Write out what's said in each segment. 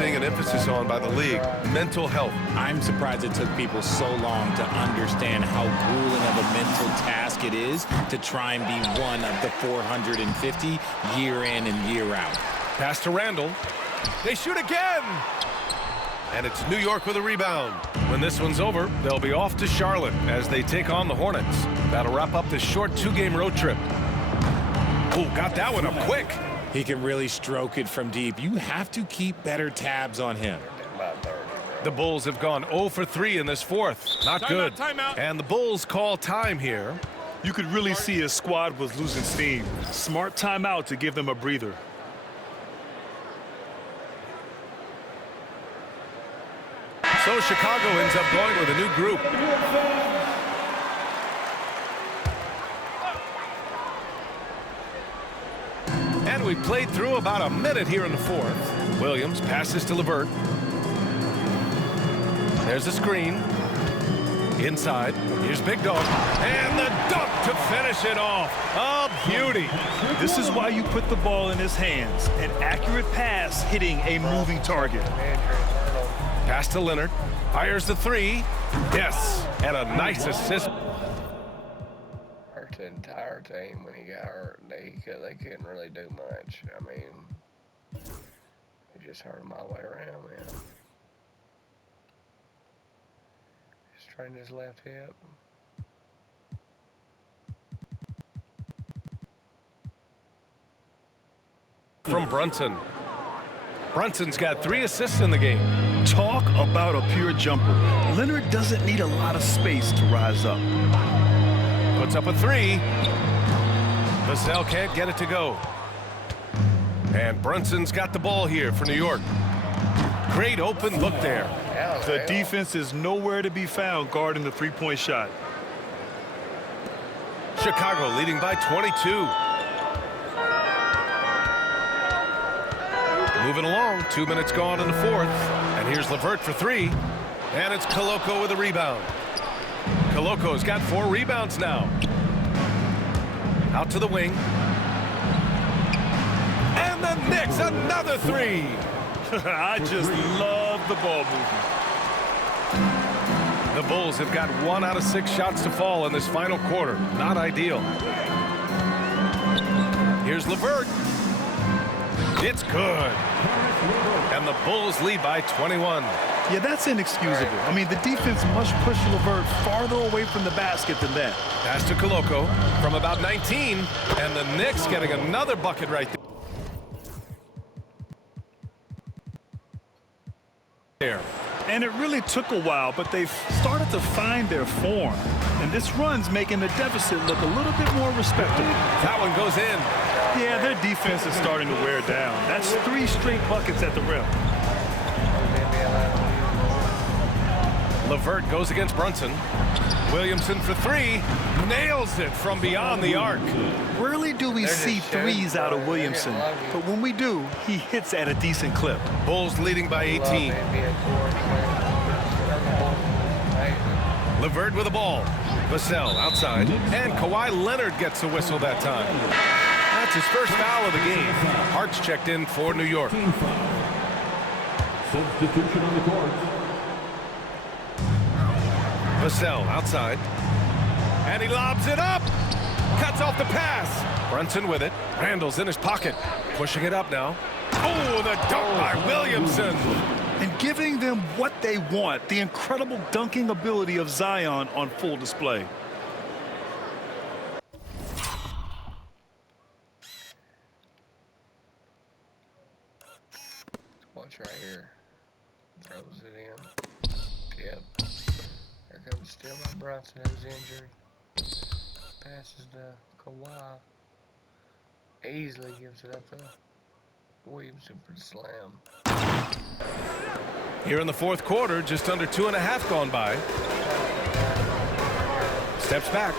seeing an emphasis on by the league, mental health. I'm surprised it took people so long to understand how grueling of a mental task it is to try and be one of the 450 year in and year out. Pass to Randall. They shoot again! And it's New York with a rebound. When this one's over, they'll be off to Charlotte as they take on the Hornets. That'll wrap up this short 2-game road trip. Oh, got that one up quick. He can really stroke it from deep. You have to keep better tabs on him. The Bulls have gone 0 for 3 in this fourth. Not good. Timeout. And the Bulls call time here. You could really see his squad was losing steam. Smart timeout to give them a breather. So Chicago ends up going with a new group. And we played through about a minute here in the fourth. Williams passes to LeVert. There's a screen. Inside. Here's Big Dog. And the dunk to finish it off. A beauty. This is why you put the ball in his hands. An accurate pass hitting a moving target. Pass to Leonard. Fires the three. Yes. And a nice assist. Hurt the entire team when he got hurt. They couldn't really do much. I mean, it just hurt him all the way around, man. He strained his left hip. From Brunson. Brunson's got 3 assists in the game. Talk about a pure jumper. Leonard doesn't need a lot of space to rise up. Puts up a 3. Vassell can't get it to go. And Brunson's got the ball here for New York. Great open look there. The defense is nowhere to be found guarding the three-point shot. Chicago leading by 22. Moving along, 2 minutes gone in the fourth. And here's LeVert for 3. And it's Koloko with a rebound. Koloko's got 4 rebounds now. Out to the wing. And the Knicks, another 3. I just love the ball movement. The Bulls have got 1 out of 6 shots to fall in this final quarter. Not ideal. Here's LeVert. It's good. And the Bulls lead by 21. Yeah, that's inexcusable. I mean, the defense must push LeVert farther away from the basket than that. Pass to Koloko from about 19. And the Knicks getting another bucket right there. And it really took a while, but they've started to find their form. And this run's making the deficit look a little bit more respectable. That one goes in. Yeah, their defense is starting to wear down. That's 3 straight buckets at the rim. LeVert goes against Brunson. Williamson for 3. Nails it from beyond the arc. Rarely do we see threes out of Williamson, but when we do, he hits at a decent clip. Bulls leading by 18. LeVert with the ball. Vassell outside. And Kawhi Leonard gets a whistle that time. That's his first foul of the game. Hart's checked in for New York. Substitution on the court. Vassell outside. And he lobs it up. Cuts off the pass. Brunson with it. Randall's in his pocket. Pushing it up now. Oh, the dunk by Williamson. And giving them what they want. The incredible dunking ability of Zion on full display. Watch right here. Throws it in. Yep. Here comes still by Brunson, who's injured. Passes to Kawhi. Easily gives it up to Williamson for the slam. Here in the fourth quarter, just under 2.5 gone by. Steps back.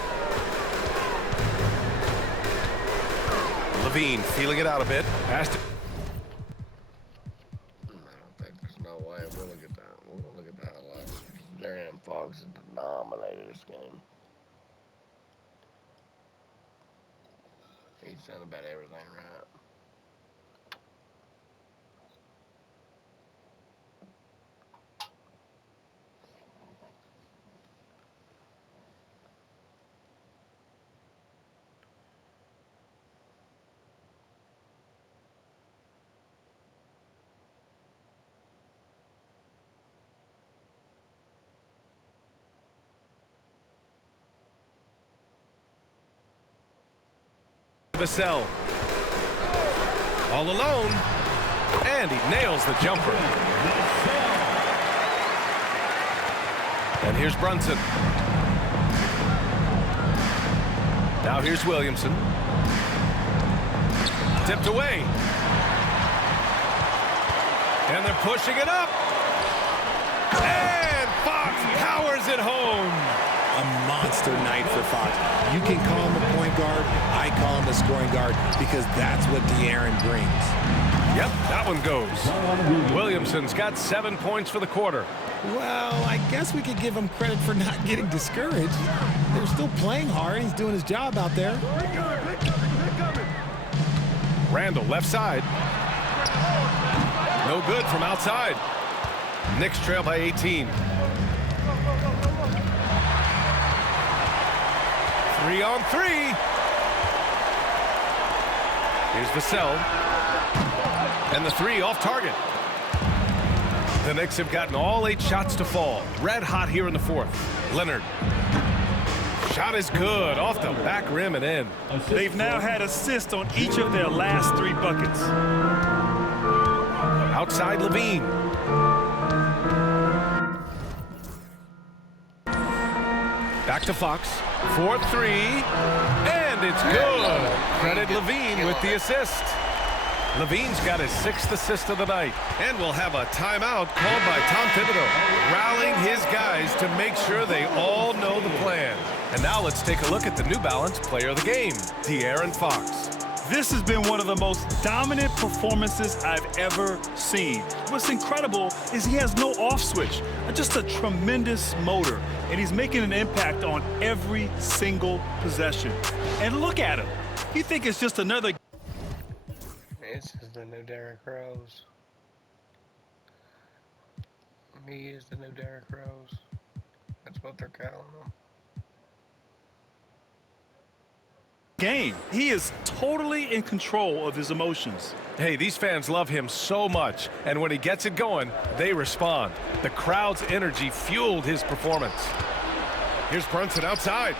Levine feeling it out a bit. Passed it. I don't think there's no way we'll look at that. We'll look at that a lot. Darren Fox is the dominator this game. He's done about everything right. Vassell. All alone. And he nails the jumper. And here's Brunson. Now here's Williamson. Tipped away. And they're pushing it up. And Fox powers it home. A monster night for Fox. You can call him a point guard. I call him a scoring guard because that's what De'Aaron brings. Yep, that one goes. Williamson's got 7 points for the quarter. Well, I guess we could give him credit for not getting discouraged. They're still playing hard. He's doing his job out there. Randall, left side. No good from outside. Knicks trail by 18. 3-on-3. Here's Vassell. And the three off target. The Knicks have gotten all 8 shots to fall. Red hot here in the fourth. Leonard. Shot is good. Off the back rim and in. They've now had assists on each of their last 3 buckets. Outside Levine. Back to Fox. 4-3. And it's good. Credit Levine with the assist. Levine's got his 6th assist of the night. And we'll have a timeout called by Tom Thibodeau, rallying his guys to make sure they all know the plan. And now let's take a look at the New Balance player of the game, De'Aaron Fox. This has been one of the most dominant performances I've ever seen. What's incredible is he has no off switch, just a tremendous motor, and he's making an impact on every single possession. And look at him. You think it's just another... This is the new Derrick Rose. He is the new Derrick Rose. That's what they're calling him. game. He is totally in control of his emotions. Hey, these fans love him so much, and when he gets it going, they respond. The crowd's energy fueled his performance. Here's Brunson outside.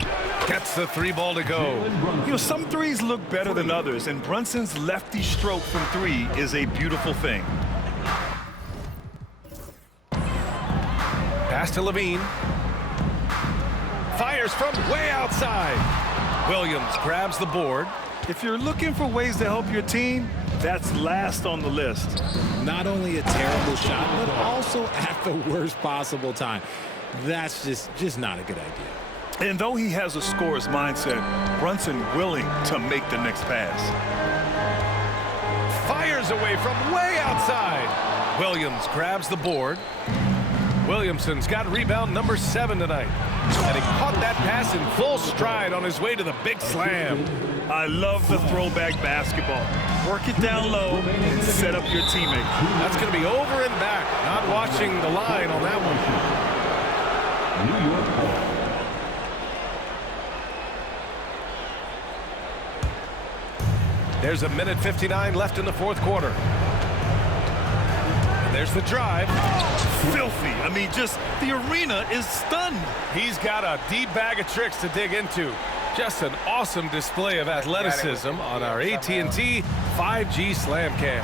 Gets the 3 ball to go. You know, some threes look better than others, and Brunson's lefty stroke from 3 is a beautiful thing. Pass to Levine. Fires from way outside. Williams grabs the board. If you're looking for ways to help your team, that's last on the list. Not only a terrible shot, but also at the worst possible time. That's just not a good idea. And though he has a scorer's mindset, Brunson willing to make the next pass. Fires away from way outside. Williams grabs the board. Williamson's got rebound number 7 tonight. And he caught that pass in full stride on his way to the big slam. I love the throwback basketball. Work it down low and set up your teammate. That's going to be over and back. Not watching the line on that one. There's a minute 59 left in the fourth quarter. And there's the drive. Filthy. I mean, just the arena is stunned. He's got a deep bag of tricks to dig into. Just an awesome display of athleticism on our AT&T 5G Slam Cam.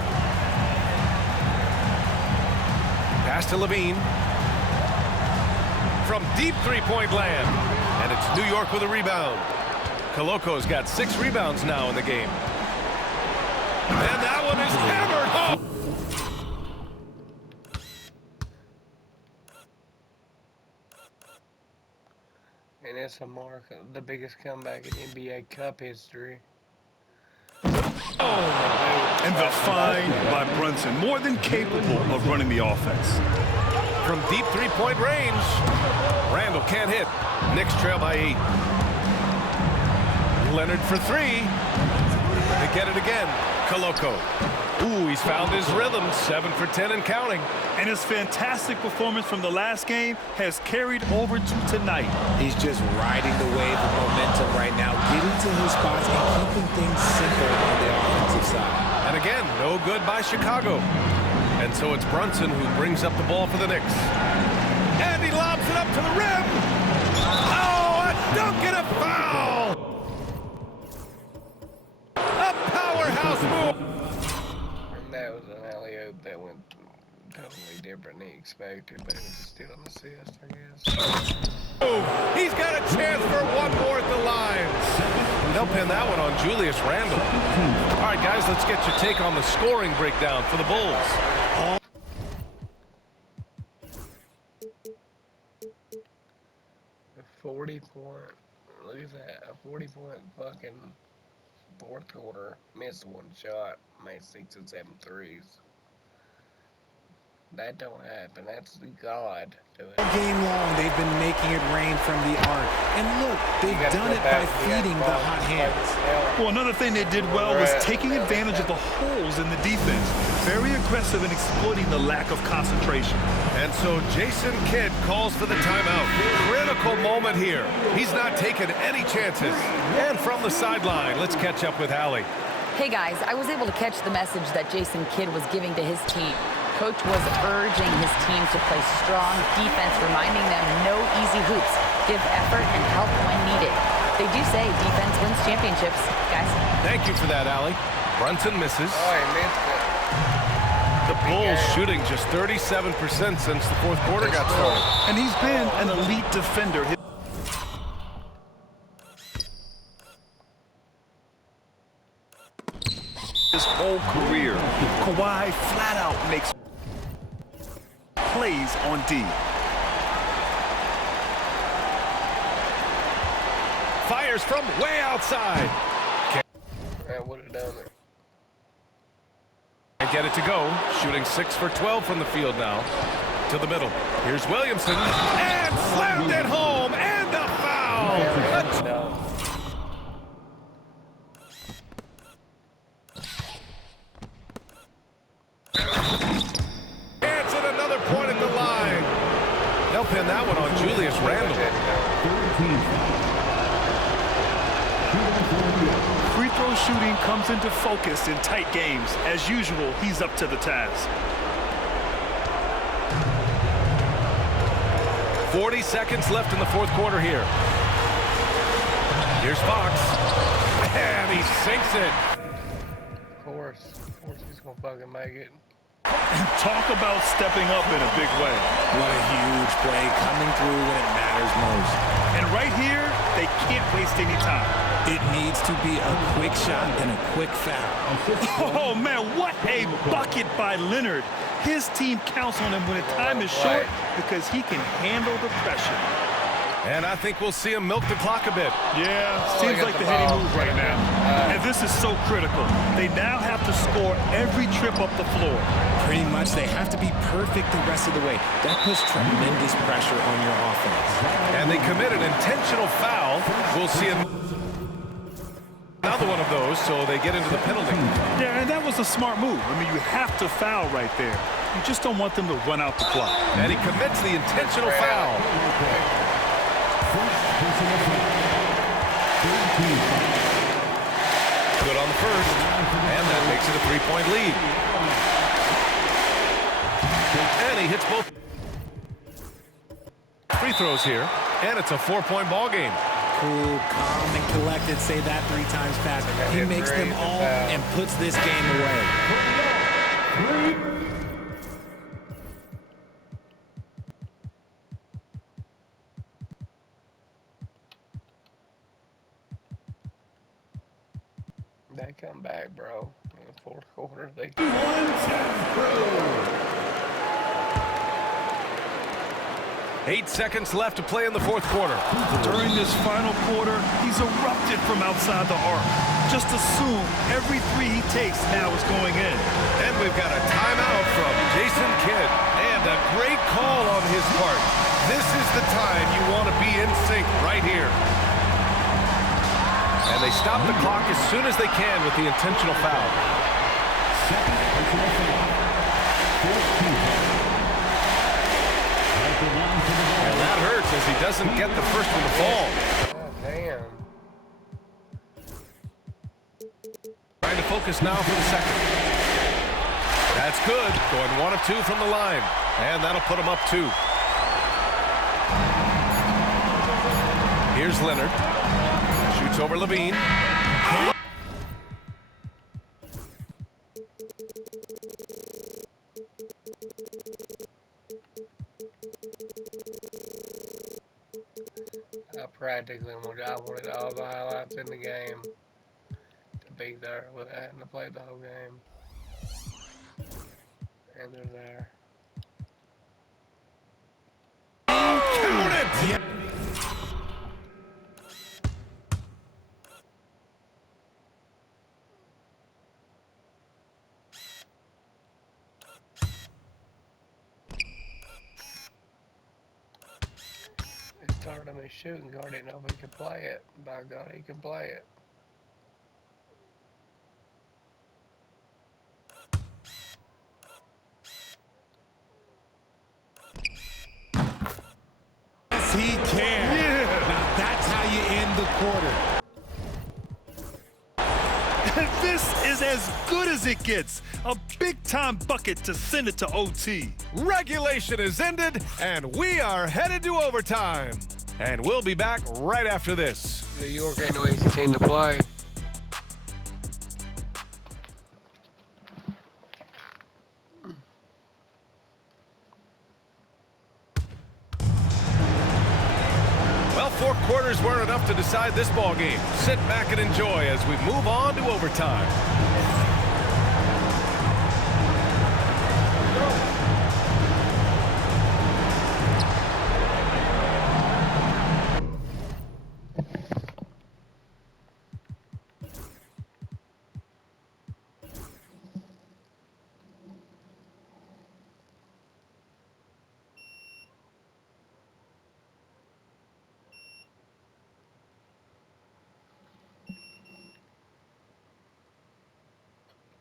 Pass to Levine. From deep three-point land. And it's New York with a rebound. Coloco's got 6 rebounds now in the game. And that one is hammered home. And it's a mark of the biggest comeback in NBA Cup history. And the find by Brunson, more than capable of running the offense. From deep three-point range, Randall can't hit. Knicks trail by 8. Leonard for 3. They get it again. Coloco. Ooh, he's found his rhythm. 7 for 10 and counting. And his fantastic performance from the last game has carried over to tonight. He's just riding the wave of momentum right now, getting to his spots and keeping things simple on the offensive side. And again, no good by Chicago. And so it's Brunson who brings up the ball for the Knicks. And he lobs it up to the rim. Oh, a dunk and a foul! post move. And that was an alley-oop that went totally different than he expected, but it was still an assist, I guess. He's got a chance for one more at the line. They'll pin that one on Julius Randle. All right, guys, let's get your take on the scoring breakdown for the Bulls. A 40-point, look at that, a 40-point fucking fourth quarter, missed one shot, made 6 and 7 threes. That don't happen. That's God doing it. All game long, they've been making it rain from the arc. And look, they've done it by feeding the hot hands. Well, another thing they did well was taking advantage of the holes in the defense. Very aggressive in exploiting the lack of concentration. And so Jason Kidd calls for the timeout. Critical moment here. He's not taking any chances. And from the sideline, let's catch up with Allie. Hey guys, I was able to catch the message that Jason Kidd was giving to his team. Coach was urging his team to play strong defense, reminding them no easy hoops, give effort and help when needed. They do say defense wins championships, guys. Thank you for that, Allie. Brunson misses. Oh, he missed it. The Bulls shooting just 37% since the fourth quarter got started. And he's been an elite defender his whole career. Kawhi flat out makes plays on D. Fires from way outside. I would have done it. Can't get it to go. Shooting 6 for 12 from the field now. To the middle. Here's Williamson. And slammed it home. And a foul. No. It's at another point at the line. They'll pin that one on Julius Randle. Free throw shooting comes into focus in tight games. As usual, he's up to the task. 40 seconds left in the fourth quarter here. Here's Fox. And he sinks it. Of course he's gonna fucking make it. And talk about stepping up in a big way. What a huge play coming through when it matters most. And right here, they can't waste any time. It needs to be a quick shot and a quick foul. Oh, man, what a bucket by Leonard. His team counts on him when the time is short because he can handle the pressure. And I think we'll see him milk the clock a bit. Yeah, seems like the heady move right now. And this is so critical. They now have to score every trip up the floor. Pretty much they have to be perfect the rest of the way. That puts tremendous pressure on your offense. And they commit an intentional foul. We'll see another one of those, so they get into the penalty. Yeah, and that was a smart move. I mean, you have to foul right there. You just don't want them to run out the clock. And he commits the intentional foul. Good on the first, and that makes it a three-point lead. And he hits both free throws here, and it's a 4-point ball game. Cool, calm, and collected. Say that 3 times fast. He makes them all and puts this game away. They come back, bro. In the fourth quarter, they 8 seconds left to play in the fourth quarter. During this final quarter, he's erupted from outside the arc. Just assume every 3 he takes now is going in. And we've got a timeout from Jason Kidd. And a great call on his part. This is the time you want to be in sync right here. And they stop the clock as soon as they can with the intentional foul. And that hurts as he doesn't get the first one to fall. God damn. Trying to focus now for the second. That's good. Going 1 of 2 from the line. And that'll put him up 2. Here's Leonard. Shoots over Levine. practically I wanted all the highlights in the game to be there without having to play the whole game. And they're there. Count it! Yep. They started him as shooting guard, didn't know if he could play it. By God, he can play it. Yes, he can. Yeah. Now that's how you end the quarter. This is as good as it gets. A big-time bucket to send it to OT. Regulation is ended, and we are headed to overtime. And we'll be back right after this. New York ain't no easy team to play. Well, 4 quarters weren't enough to decide this ball game. Sit back and enjoy as we move on to overtime.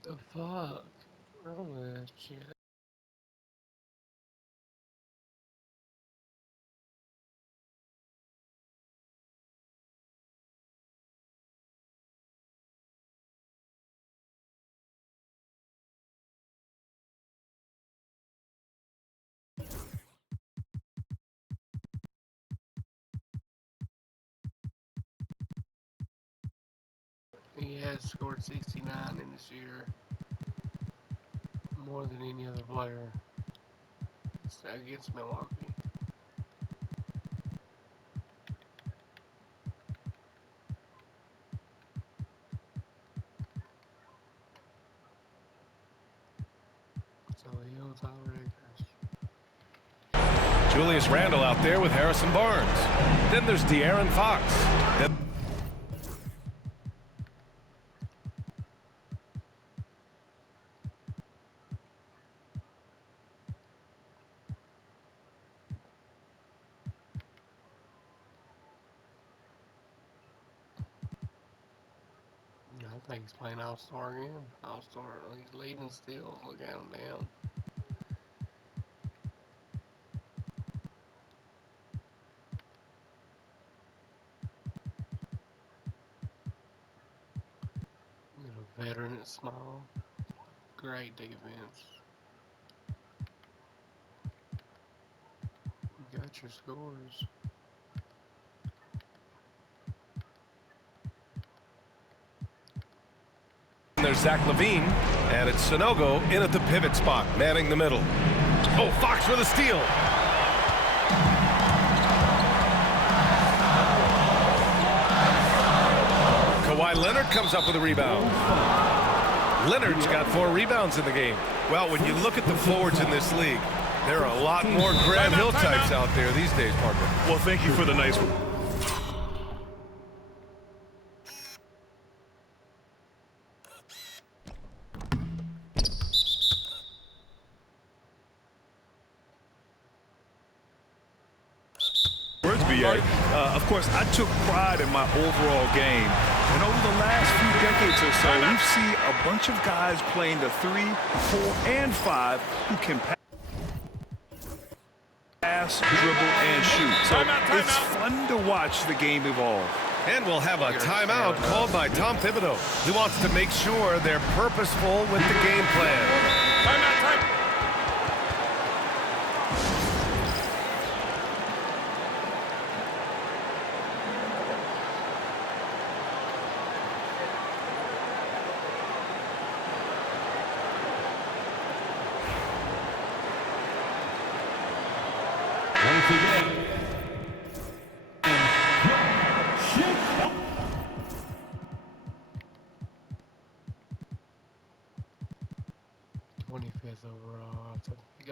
The fuck? Wrong with that shit? He has scored 69 in this year. More than any other player. It's against Milwaukee. So he owns all records. Julius Randle out there with Harrison Barnes. Then there's De'Aaron Fox. Then I think he's playing All-Star again. All-Star. He's leading still. Look at him down. A veteran at small. Great defense. You got your scores. there's Zach LaVine, and it's Sonogo in at the pivot spot, manning the middle. Oh, Fox with a steal. Kawhi Leonard comes up with a rebound. Leonard's got 4 rebounds in the game. Well, when you look at the forwards in this league, there are a lot more Grant Hill types out there these days, Parker. Well, thank you for the nice one. Of course, I took pride in my overall game. And over the last few decades or so, we've seen a bunch of guys playing the 3, 4, and 5 who can pass, dribble, and shoot. So it's fun to watch the game evolve. And we'll have a timeout called by Tom Thibodeau. He wants to make sure they're purposeful with the game plan. Timeout, time. Once again,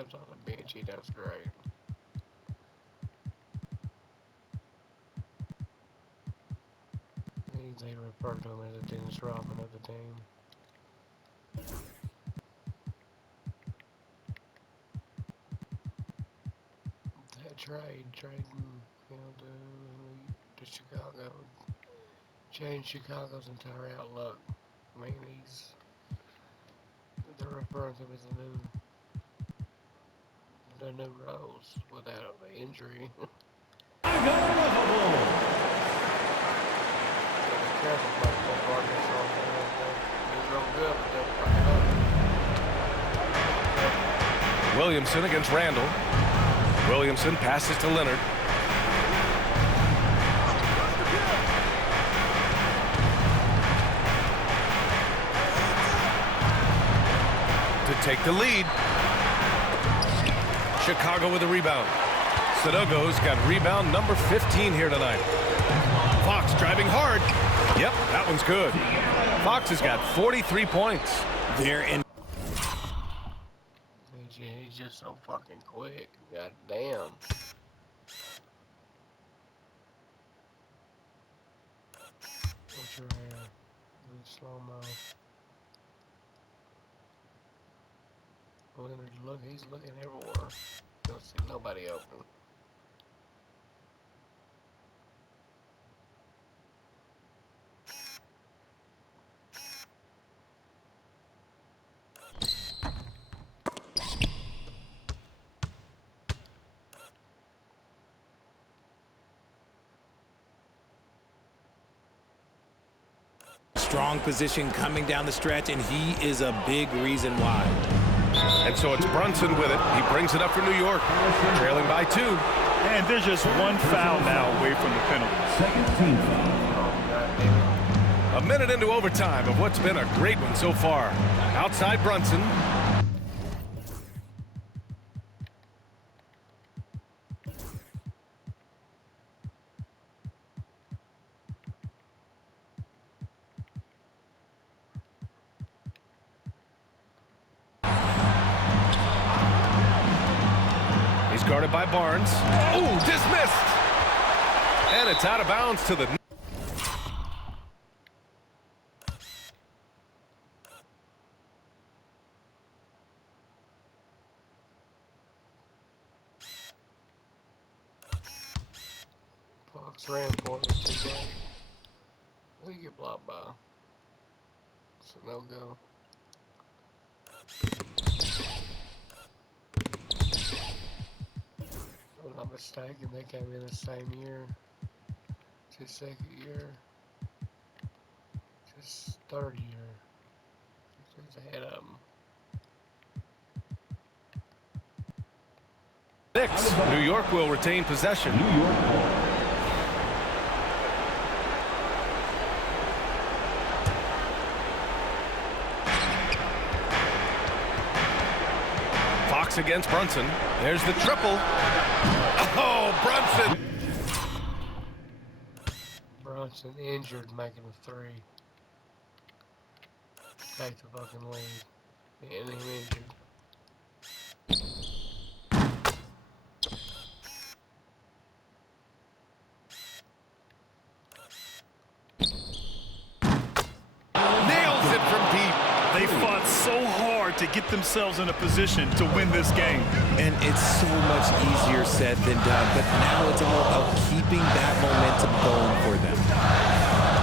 comes on the bench, he does great. They refer to him as the Dennis Rodman of the team. That trading, to Chicago, changed Chicago's entire outlook. I mean, they're referring to him as the new Rose without the injury. Williamson against Randall. Williamson passes to Leonard. To take the lead. Chicago with a rebound. Sudoku's got rebound number 15 here tonight. Fox driving hard. Yep, that one's good. Fox has got 43 points. They're in. He's just so fucking quick. God damn. What's your hair? Slow-mo. Look, he's looking everywhere. Don't see nobody open. Strong position coming down the stretch, and he is a big reason why. And so it's Brunson with it. He brings it up for New York, trailing by 2. And there's just one foul now away from the penalty. Second team foul. A minute into overtime of what's been a great one so far. Outside Brunson. Guarded by Barnes. Oh, dismissed! And it's out of bounds to the... Fox ran for it too late. We get blocked by. It's a no-go. If I'm not mistaken, they came in the same year. It's his second year. It's his third year. He's ahead of them. Knicks. New York will retain possession. New York ball. Fox against Brunson. There's the triple. Oh, Brunson. Brunson injured, making a 3. Take the fucking lead. And him injured. Nails it from deep. They fought so hard to get themselves in a position to win this game. And it's so much easier said than done, but now it's all about keeping that momentum going for them.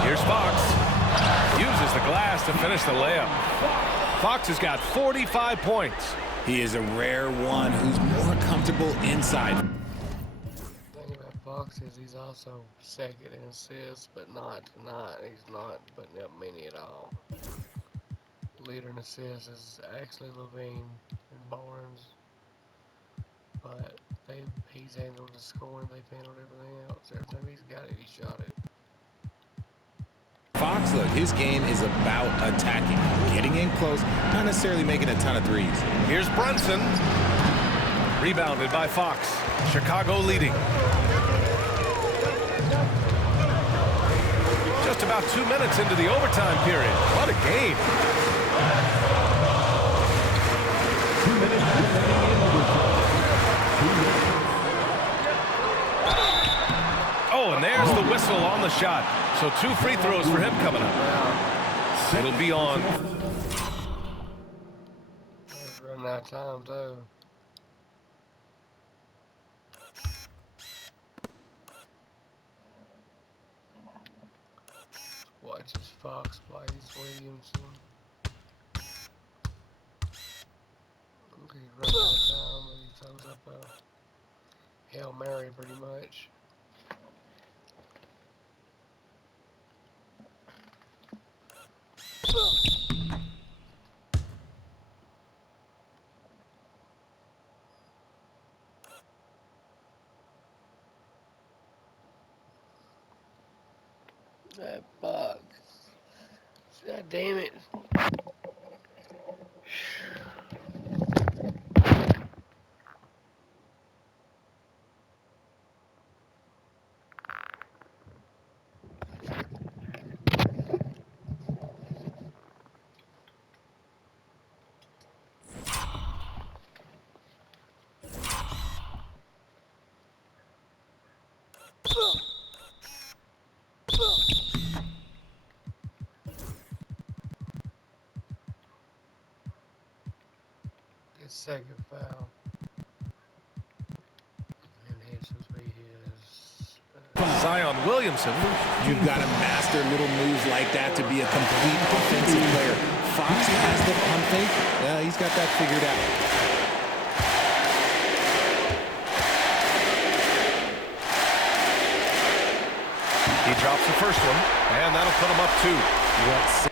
Here's Fox. Uses the glass to finish the layup. Fox has got 45 points. He is a rare one who's more comfortable inside. The thing about Fox is he's also second in assists, but not tonight. He's not putting up many at all. Leader in assists is actually Levine and Barnes, but he's handled the scoring. They've handled everything else. Every time he's got it, he shot it. Fox, look, his game is about attacking, getting in close, not necessarily making a ton of threes. Here's Brunson. Rebounded by Fox. Chicago leading. Just about 2 minutes into the overtime period. What a game. 2 minutes. Oh, and there's the whistle on the shot. So 2 free throws for him coming up. It'll be on. Running out of time, too. Watch as Fox plays Williamson. Okay, running out of time, and he throws up a Hail Mary pretty much. That bug. God damn it. His second foul. And Hanson's be his. Zion Williamson. You've got to master little moves like that to be a complete offensive player. Fox has the pump fake. He's got that figured out. He drops the first one, and that'll put him up 2. What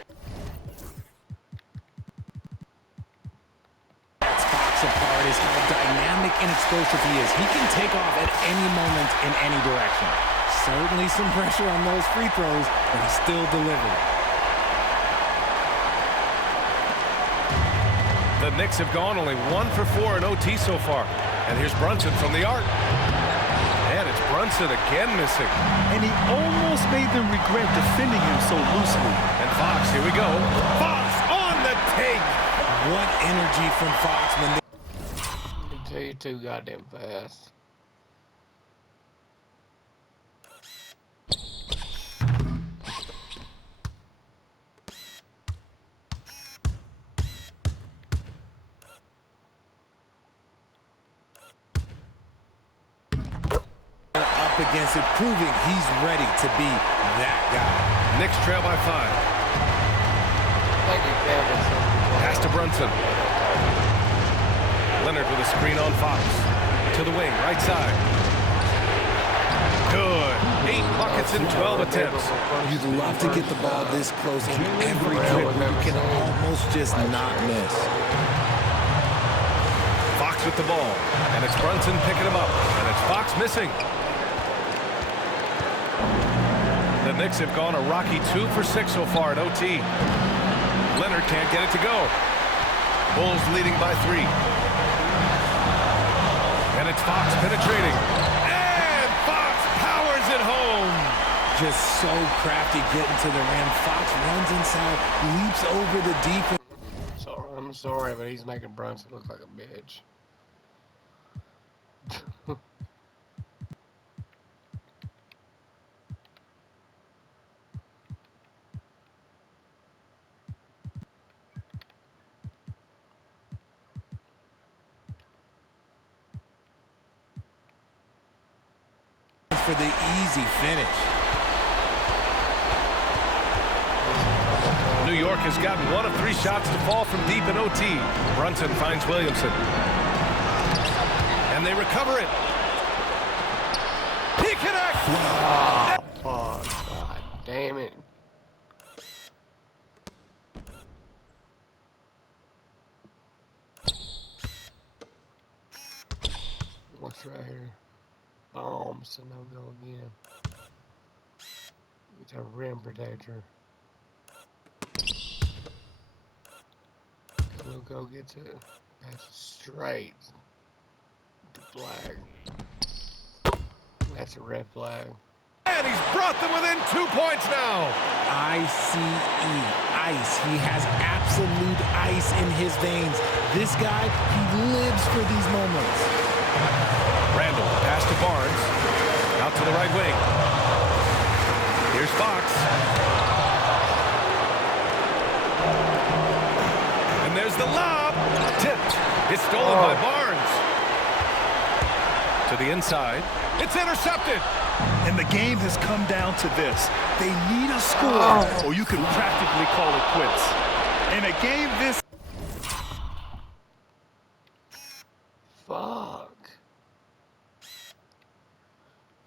sets Fox apart is how dynamic and explosive he is. He can take off at any moment in any direction. Certainly some pressure on those free throws, but he still delivered. The Knicks have gone only 1 for 4 in OT so far. And here's Brunson from the arc. And it's Brunson again missing. And he almost made them regret defending him so loosely. And Fox, here we go. Fox on the take. What energy from Fox when they... Let me tell you, too goddamn fast. up against it, proving he's ready to be that guy. Knicks trail by 5. Pass to Brunson. Leonard with a screen on Fox. To the wing, right side. Good. 8 buckets in 12 attempts. You'd love to get the ball this close in every dribble. You can almost just not miss. Fox with the ball. And it's Brunson picking him up. And it's Fox missing. The Knicks have gone a rocky 2 for 6 so far at OT. Leonard can't get it to go. Bulls leading by 3. And it's Fox penetrating. And Fox powers it home. Just so crafty getting to the rim. Fox runs inside, leaps over the defense. So, I'm sorry, but he's making Brunson look like a bitch. For the easy finish. New York has gotten 1 of 3 shots to fall from deep in OT. Brunson finds Williamson. And they recover it. He connects! Oh, fuck. God damn it. What's right here? Bombs, so no go again. It's a rim protector. We'll go get to it. That's straight. The flag. That's a red flag. And he's brought them within 2 points now. ICE, ice. He has absolute ice in his veins. This guy, he lives for these moments. Randall, pass to Barnes. Out to the right wing. Here's Fox. And there's the lob. Tipped. It's stolen by Barnes. To the inside. It's intercepted. And the game has come down to this. They need a score, or you can practically call it quits. In a game this... Fuck.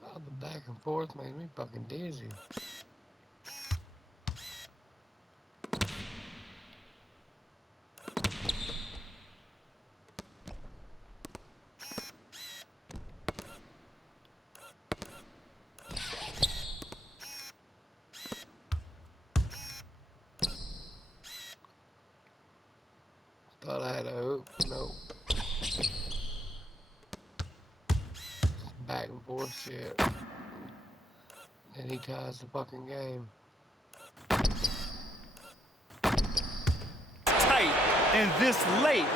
God, the back and forth made me fucking dizzy. Thought I had a hoop. Nope. Back and forth shit. And he ties the fucking game. tight and this late.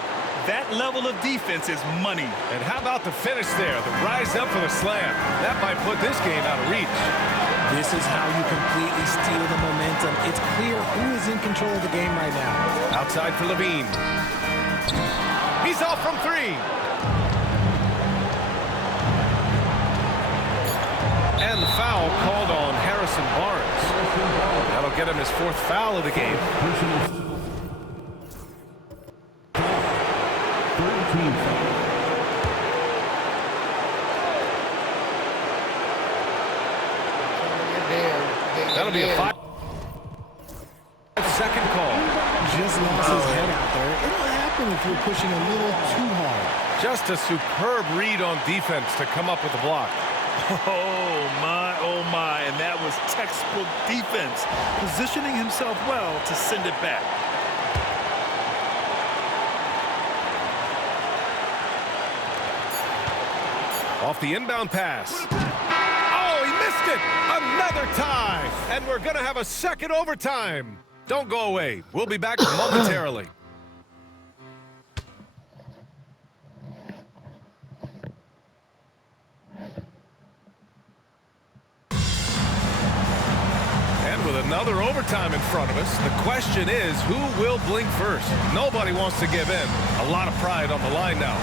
That level of defense is money. And how about the finish there? The rise up for the slam. That might put this game out of reach. This is how you completely steal the momentum. It's clear who is in control of the game right now. Outside for Levine. He's off from three. And the foul called on Harrison Barnes. That'll get him his fourth foul of the game. That'll be a 5-second call. Just lost his head out there. It'll happen if you're pushing a little too hard. Just a superb read on defense to come up with the block. Oh my, and that was textbook defense, positioning himself well to send it back. Off the inbound pass. Oh, he missed it! Another tie! And we're gonna have a second overtime. Don't go away. We'll be back momentarily. With another overtime in front of us, the question is, who will blink first? Nobody wants to give in. A lot of pride on the line now.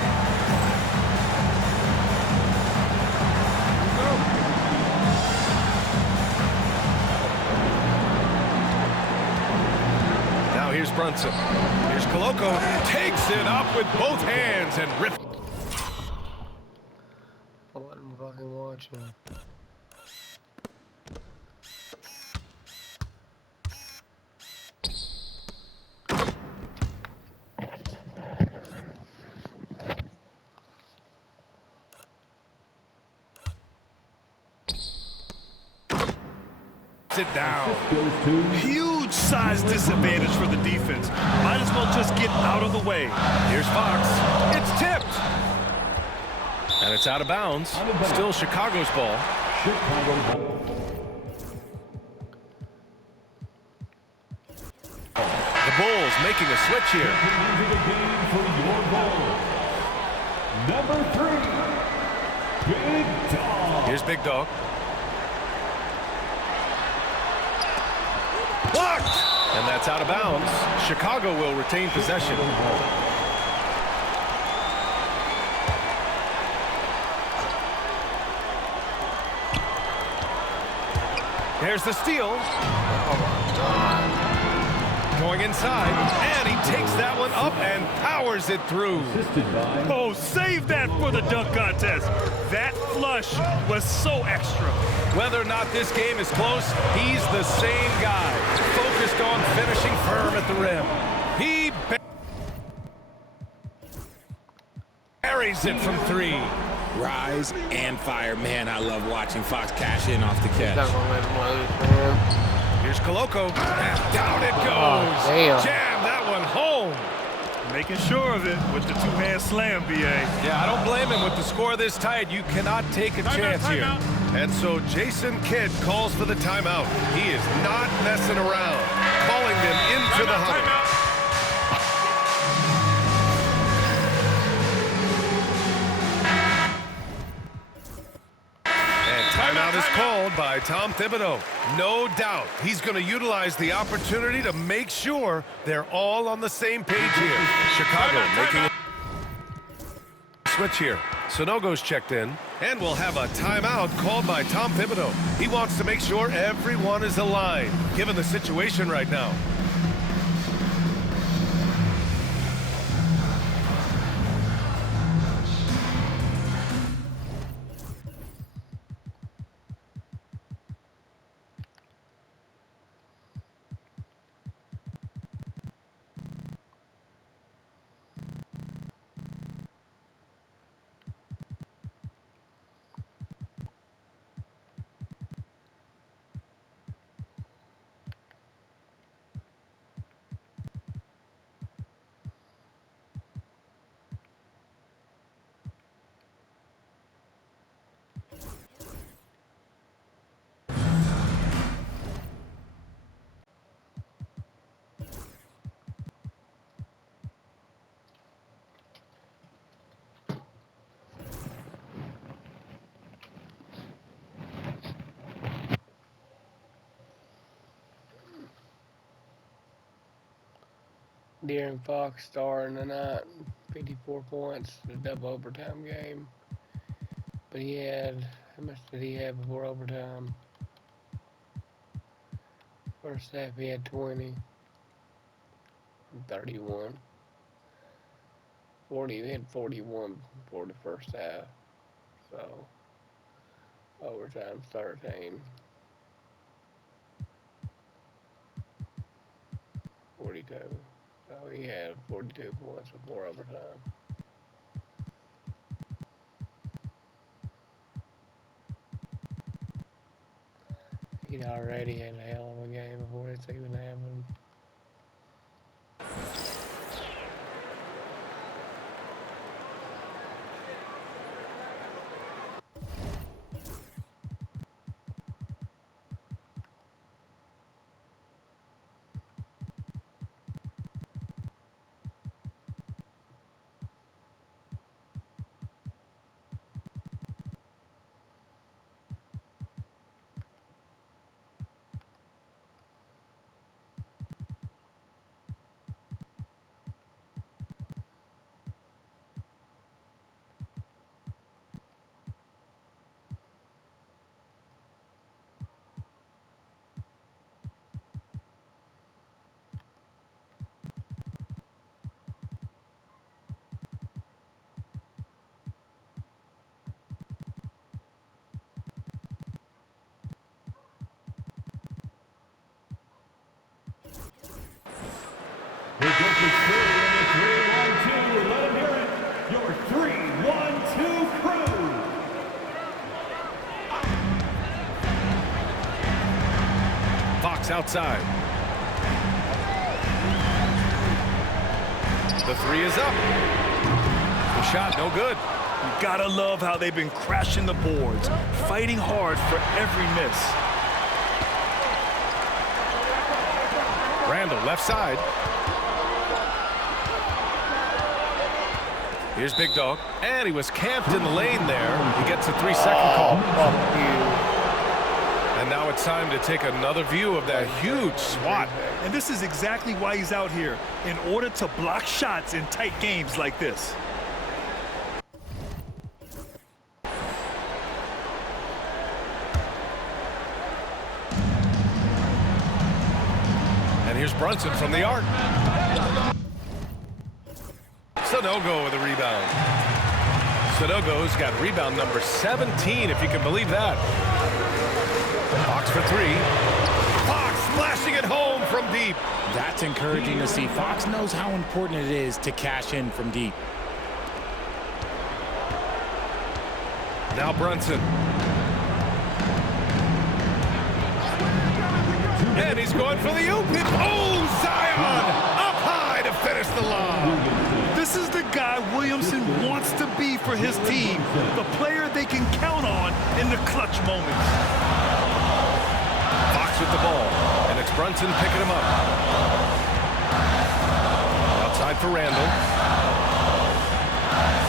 Now here's Brunson. Here's Koloko. Takes it up with both hands and rips. I wasn't fucking watching. It down. Huge size disadvantage for the defense. Might as well just get out of the way. Here's Fox. It's tipped. And it's out of bounds. Still Chicago's ball. The Bulls making a switch here. Number 3, Big Dog. Here's Big Dog. Blocked! And that's out of bounds. Chicago will retain possession. There's the steal. Oh my God. Going inside, and he takes that one up and powers it through. Oh, save that for the dunk contest. That flush was so extra. Whether or not this game is close, he's the same guy, focused on finishing firm at the rim. He buries it from three. Rise and fire. Man, I love watching Fox cash in off the catch. Not gonna let him lose, man. Here's Koloko, and down it goes. Oh, damn. Jam that one home. Making sure of it with the two-hand slam, B.A. Yeah, I don't blame him. With the score this tight, you cannot take a chance here. And so Jason Kidd calls for the timeout. He is not messing around, calling them into the huddle. Timeout is called by Tom Thibodeau. No doubt he's going to utilize the opportunity to make sure they're all on the same page here. Chicago making a switch here. Sonogo's checked in, and we'll have a timeout called by Tom Thibodeau. He wants to make sure everyone is aligned, given the situation right now. De'Aaron Fox star in the night, 54 points, a double overtime game. But he had, how much did he have before overtime? First half he had 20, 31, 40, he had 41 for the first half. So, overtime 13. 42. So he had 42 points before overtime. He'd already had a hell of a game before it's even happened. We're going to stay in the 3-1-2. Let them hear it. Your 3-1-2 crew. Fox outside. The three is up. The shot no good. You gotta love how they've been crashing the boards, fighting hard for every miss. Randall left side. Here's Big Dog. And he was camped in the lane there. He gets a 3-second call. And now it's time to take another view of that huge swat. And this is exactly why he's out here, in order to block shots in tight games like this. And here's Brunson from the arc. Sonogo with a rebound. Sonogo's got rebound number 17, if you can believe that. Fox for three. Fox splashing it home from deep. That's encouraging to see. Fox knows how important it is to cash in from deep. Now Brunson. And he's going for the oop. Oh, Zion! Up high to finish the lob. This is the guy Williamson wants to be for his team, the player they can count on in the clutch moments. Fox with the ball, and it's Brunson picking him up. Outside for Randall.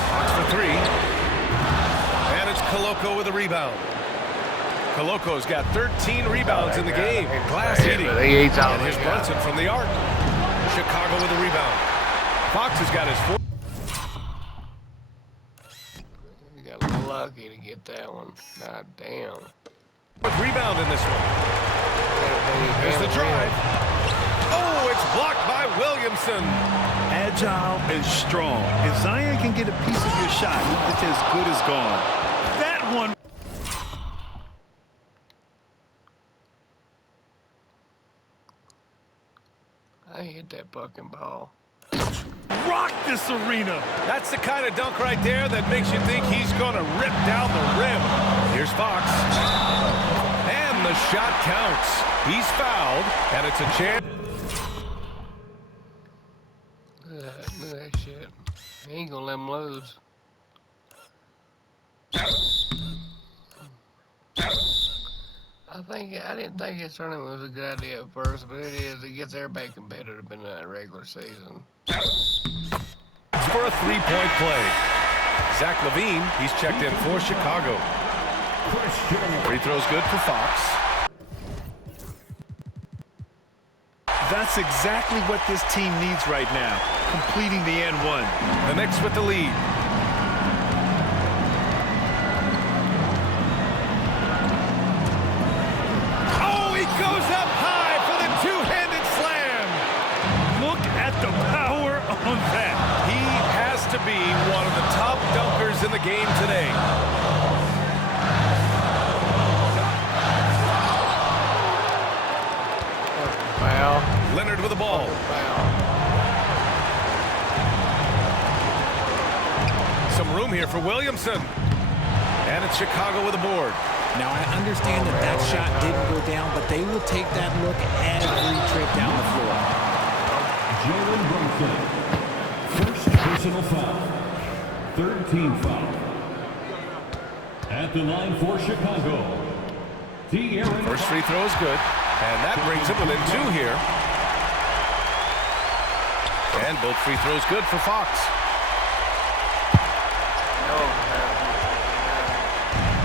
Fox for three. And it's Koloko with a rebound. Koloko's got 13 rebounds in the game. Glass eating. And here's Brunson from the arc. Chicago with a rebound. Fox has got his fourth. You got lucky to get that one. God damn. Rebound in this one. Here's the drive. Oh, it's blocked by Williamson. Agile and strong. If Zion can get a piece of your shot, it's as good as gone. That one. I hit that fucking ball. Rock this arena. That's the kind of dunk right there that makes you think he's going to rip down the rim. Here's Fox. And the shot counts. He's fouled, and it's a chance. Look at that shit. He ain't gonna let him lose. I didn't think this tournament was a good idea at first, but it is. It gets everybody competitive in the regular season. For a three-point play. Zach LaVine, he's checked in for Chicago. Free throw's good for Fox. That's exactly what this team needs right now, completing the N1. The Knicks with the lead. Oh, he goes up high for the two-handed slam. Look at the power on that. He has to be one of the top dunkers in the game today. Foul. Leonard with the ball. Some room here for Williamson. And it's Chicago with a board. Now, I understand that that shot didn't go down, but they will take that look every trip down the floor. Jalen Brunson. First personal foul. Third team foul. At the line for Chicago. First free throw is good. And that brings him within two here. And both free throws good for Fox.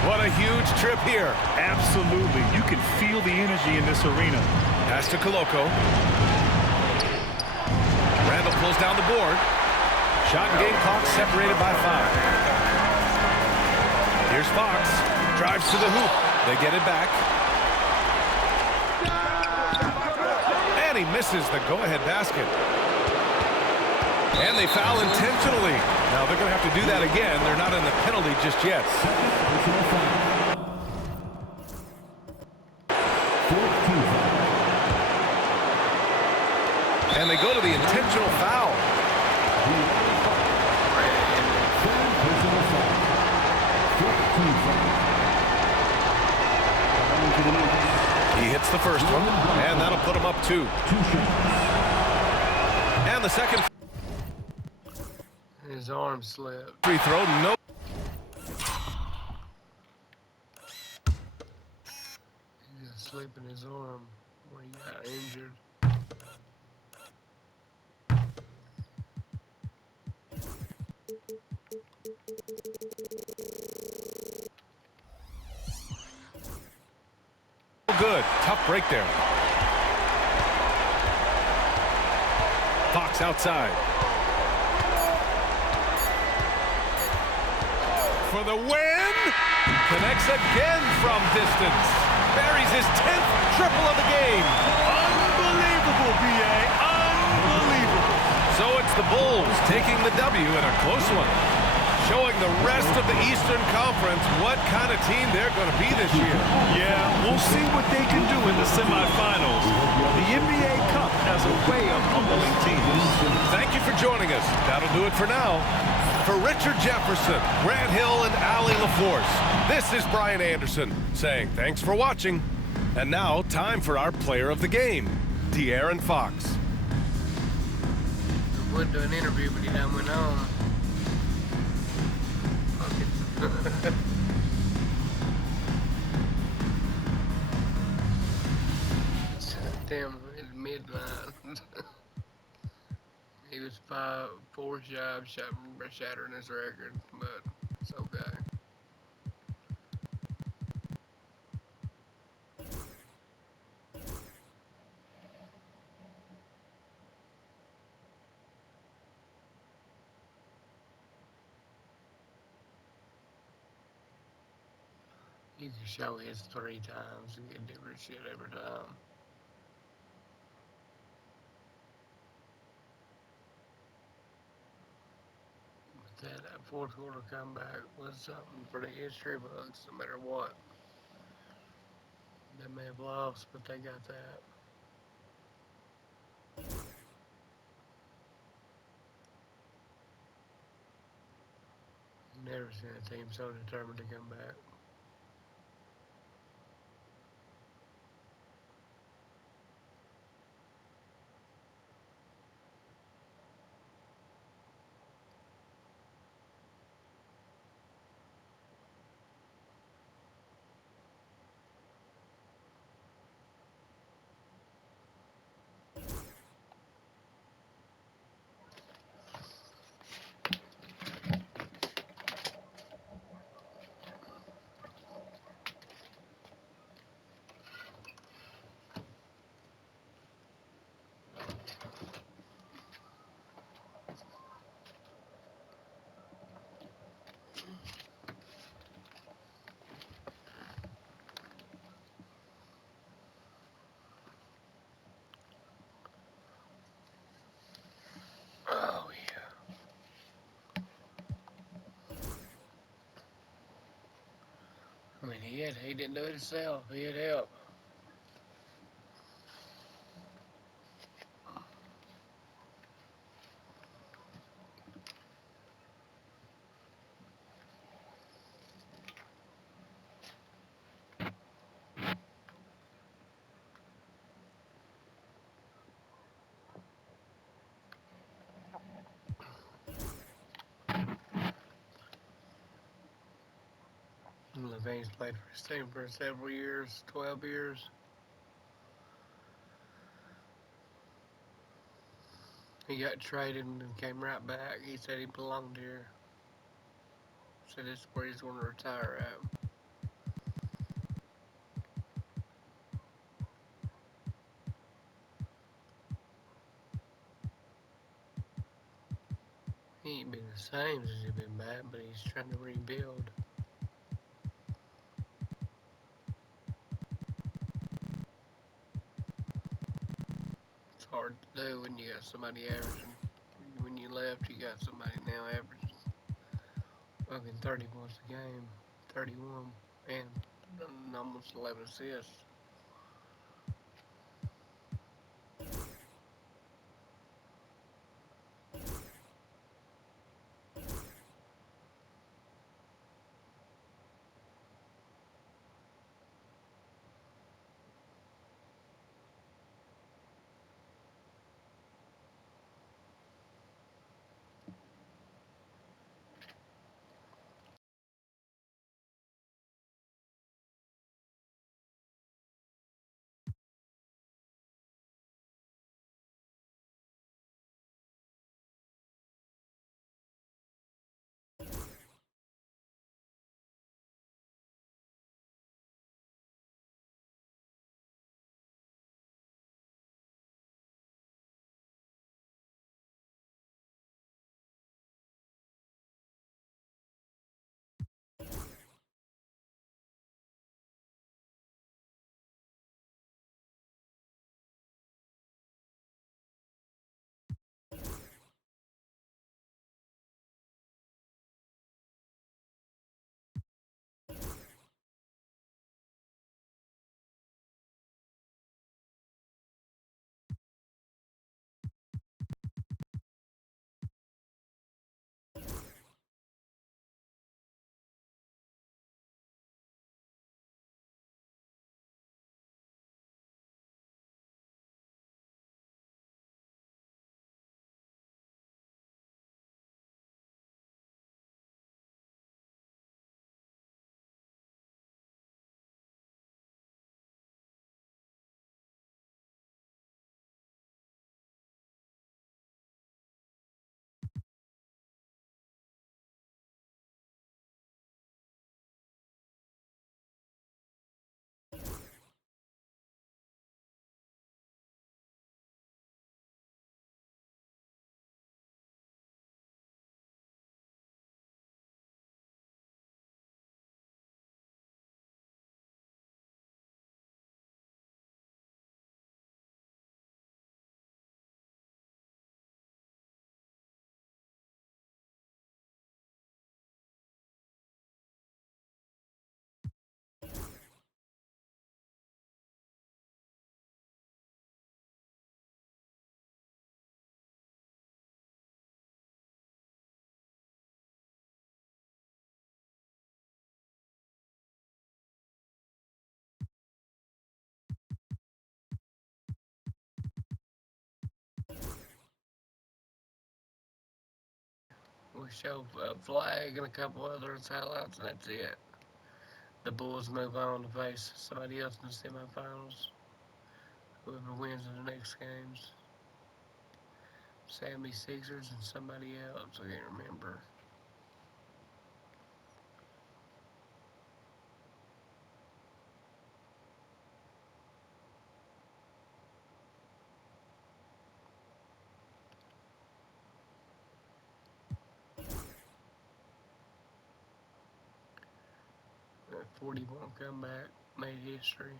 What a huge trip here. Absolutely. You can feel the energy in this arena. Pass to Koloko. Randall pulls down the board. Shot and game clock separated by 5. Here's Fox. Drives to the hoop. They get it back. And he misses the go-ahead basket. And they foul intentionally. Now they're going to have to do that again. They're not in the penalty just yet. And they go to the intentional foul. He hits the first one, and that'll put him up 2. And the second His arm slipped. free throw, no. He got slip in his arm when he got injured. Good. Tough break there. Fox outside. For the win. Connects again from distance. Buries his 10th triple of the game. Unbelievable, B.A. Unbelievable. So it's the Bulls taking the W in a close one. Showing the rest of the Eastern Conference what kind of team they're going to be this year. Yeah, we'll see what they can do in the semifinals. The NBA Cup has a way of humbling teams. Thank you for joining us. That'll do it for now. For Richard Jefferson, Grant Hill, and Allie LaForce, this is Brian Anderson saying thanks for watching. And now, time for our player of the game, De'Aaron Fox. went to an interview, but he done went home. Sent him at midnight. He was 4 shy of shattering his record, but it's okay. You can show his 3 times and get different shit every time. But that fourth quarter comeback was something for the history books, no matter what. They may have lost, but they got that. Never seen a team so determined to come back. Oh, yeah. I mean, he didn't do it himself. He had help. Levain's played for his team for several years, 12 years. He got traded and came right back. He said he belonged here. Said this is where he's going to retire at. He ain't been the same since he's been back, but he's trying to rebuild. It's hard to do when you got somebody averaging. When you left, you got somebody now averaging fucking 30 points a game, 31, and almost 11 assists. We show a flag and a couple other highlights, and that's it. The Bulls move on to face somebody else in the semifinals. Whoever wins in the next games. 76ers and somebody else, I can't remember. That 41 comeback made history.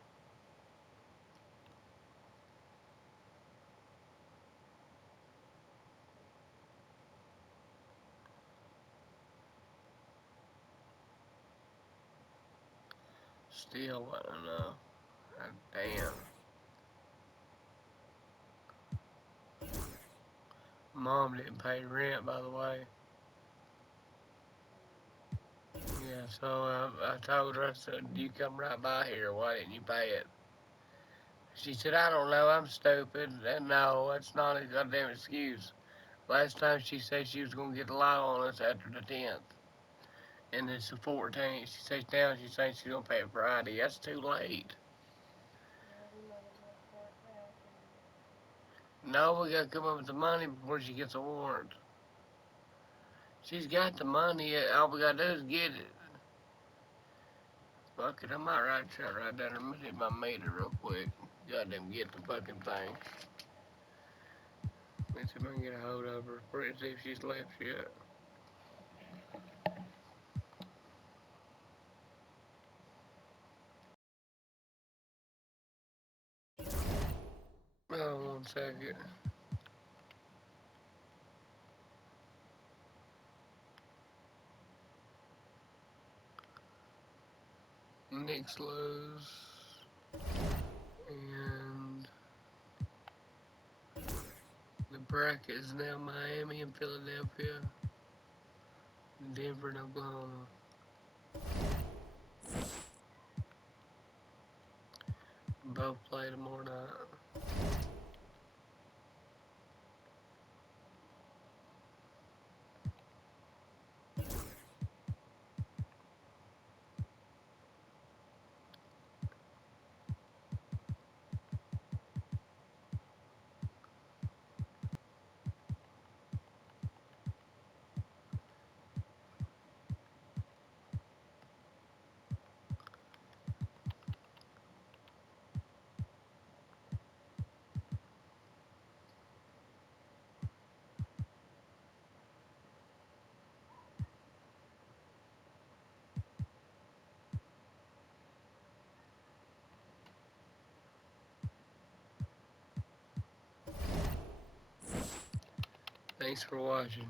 Still, I don't know. God damn. Mom didn't pay rent, by the way. Yeah, so I told her, I said, you come right by here. Why didn't you pay it? She said, I don't know. I'm stupid. And no, that's not a goddamn excuse. Last time she said she was going to get the light on us after the 10th. And it's the 14th. She says now she's saying she's going to pay it Friday. That's too late. No, we got to come up with the money before she gets a warrant. She's got the money. All we got to do is get it. Fuck it, I might try to write down her hit my meter real quick. Goddamn, get the fucking thing. Let's see if I can get a hold of her. See if she's left yet. Oh, 1 second. Knicks lose. And the bracket is now Miami and Philadelphia. Denver and Oklahoma. Both play tomorrow night. Thanks for watching.